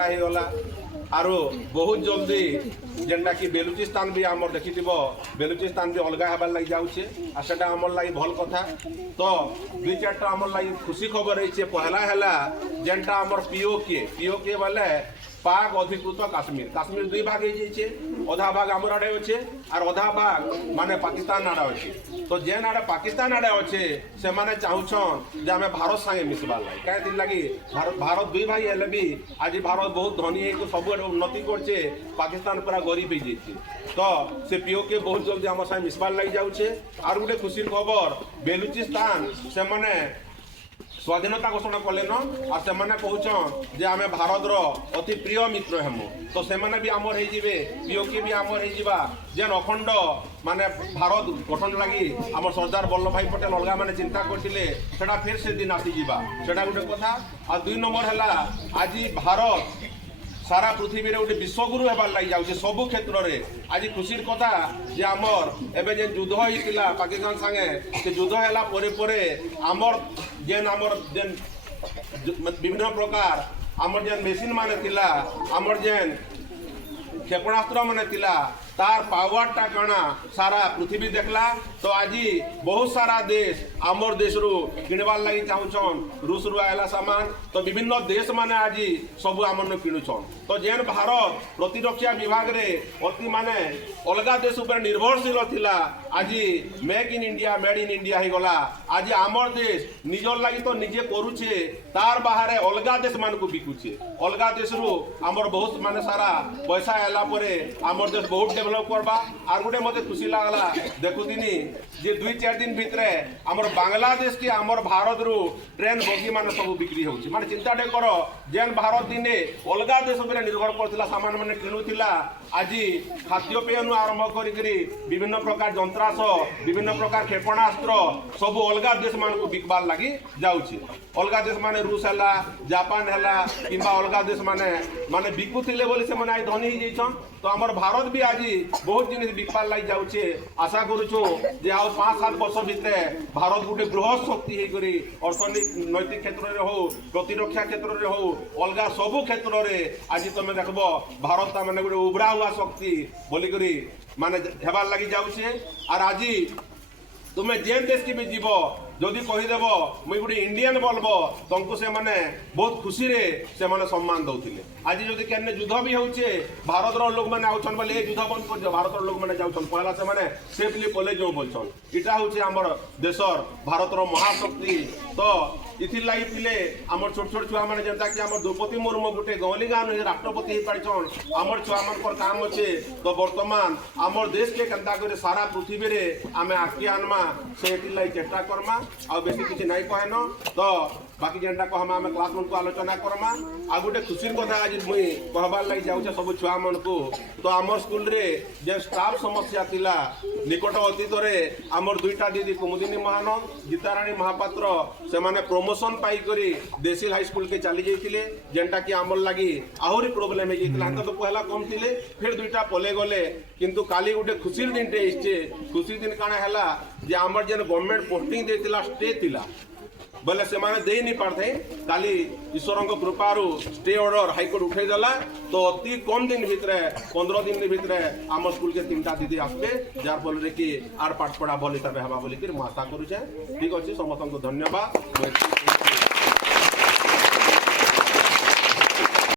अलगा हो गला आरो बहुत जल्दी जेनटा कि बेलुचिस्तान भी आमर देखि बेलुचिस्तान भी अलगा हबार लगी जाऊे और सेटा आमर लगी भल कथा। तो दुई चार्टा आमर लगी खुशी खबर है पहला है जेनटा आमर पीओके बोले पाक अधिकृत काश्मीर दुई भाग हो अधा भाग आमर आड़े अच्छे और अधा भाग माने पाकिस्तान आड़े अच्छे। तो जेन आड़े पाकिस्तान आड़े अच्छे से माने चाहूछन जे आम भारत संगे मिसबार लगे कहीं लगी भारत दुई भाई हेले भी आज भारत बहुत धनी है सब उन्नति करछे पाकिस्तान पूरा गरीब हो जाइए। तो से पीओके बहुत जल्दी आम संगे मिसबार लगी जाऊे। और गोटे खुशी खबर बेलुचिस्तान से माने स्वाधीनता घोषणा कले न और से माने कहछन जे आमे भारत रो अति प्रिय मित्र हेमु। तो से माने भी आमर हे जिवे पीओके भी आमर हे जिबा जेन अखंड माने भारत गठन लगी आमर सरदार वल्लभ भाई पटेल अलगा माने चिंता करथिले सेटा फिर से दिन आसी जिबा सेटा गोटे कथा। और दुई नंबर हैला आज भारत सारा पृथ्वी रे गोटे विश्वगुरु हेबार लगी जाऊे सबु क्षेत्र में। आज खुशीर कथा जे आमर एबे जेन युद्ध होइतिला पाकिस्तान संगे से युद्ध हैला परे आमर जेन विभिन्न प्रकार आमर जेन मेसीन माने थिला आमर जेन क्षेपणास्त्र माने थिला तार पावरटा कणा सारा पृथ्वी देखला। तो आज बहुत सारा देश आमर देश रु किणवार लगी चाहूछन रूस रु आयला सामान। तो विभिन्न देश माने आज सब आमर किणुछन। तो जेन भारत प्रतिरक्षा विभाग रे अति माने अलगा देश उपर निर्भरशील थिला आज make in India made in India ही गला। आज आमर देश निजर लगी तो निजे करूछे तार बाहर अलगा देश मान को बिकुछे अलगा देश रु आमर बहुत माने सारा पैसा आला परे आमर देश बहुत डेवलप करबा। और गोटे मते खुशी लागला देखुदिनी जे दुई चार दिन भितरे आमर बांग्लादेश के आमर भारत रु ट्रेन बगी मान सब बिक्री होउछि। माने चिंता डे करो जेन भारत दिने अलगा देश उपर निर्भर करथिला सामान माने किणुथिला आज खाद्यपेय नु आरंभ करी विभिन्न प्रकार जंत्रांश विभिन्न प्रकार क्षेपणास्त्र सब अलगा देश मान को बिकबार लगी जाउछि। अलगा देश माने रूस हैला जापान हैला किंबा अलगा देश माने माने बिकुथिले बोली से माने धनी ही जइछन। तो आमर भारत भी आज बहुत जिनिस बिकबार लगी जाउछे। आशा करूछु जे आ 5-7 वर्ष भितरे भारत गोटे बृहत शक्ति होकर अर्थनैतिक क्षेत्र में हो प्रतिरक्षा क्षेत्र में हो अलगा सबू क्षेत्र में आज तुम देखब भारत माने गोटे उभरा हुआ शक्ति बोलिकी माने हेबार लगी जाउछे। और आज तुम्हें जेन देश की भी जीव जदि कहीदेव मुई गोटे इंडियन बोलबो तुमको से माने बहुत खुशी रे से माने सम्मान दउथिले। आज जदि केने युद्ध भी होउछे भारत रो लोग माने आउछन बोले ए युद्ध बंद कर दियो भारत रो लोग माने जाउछन पहला से माने सेफली कॉलेज जो बोलछन इटा होउछे हमर देशर भारत रो महाशक्ति। तो इथि लागि पिले हमर छोट छोट छुआ माने जनता कि हमर द्रौपदी मुर्मू गोटे गौली गान राष्ट्रपति ही पारिछन हमर छुआ मन पर काम अच्छे। तो वर्तमान हमर देश के कंता करे सारा पृथ्वी रे आमे आकी आनमा से इथि लागि चेष्टा करमा आ बेसी किछि नाही कहन। तो बाकी जेनटा को हम क्लास मन को आलोचना करमा। आ गोटे खुशीर कथा आज मुई कहबार लगी जाउछे सब छुआ मन को। तो आमर स्कूल रे जे स्टाफ समस्या थिला निकट अतीत रे आमर दुईटा दीदी कुमुदिनी महानंद गीताराणी महापात्र से माने प्रमोशन पाई करी देसिल हाई स्कूल के चली जाइतिले जेनटा कि आमर लगी आहुरी प्रॉब्लम हे जाइतिला। हम तो पहला कम थिले फिर दुईटा पले गले किंतु काली गोटे खुशीर दिन टे इछे। खुशी दिन काना हैला जे आमर जेन गवर्नमेंट पोस्टिंग देतिला स्टे थिला बोले से माने दे नहीं पारथे काली ईश्वर कृपारू स्टे ऑर्डर हाईकोर्ट उठे देला। तो अति कम दिन भितरे 15 दिन भितरे आम स्कूल के 3टा दीदी आसबे जार फल कि आर पाठ पढ़ा भल हिसाब हवा बोलिक आशा करुचे। ठीक अच्छे समस्त को धन्यवाद।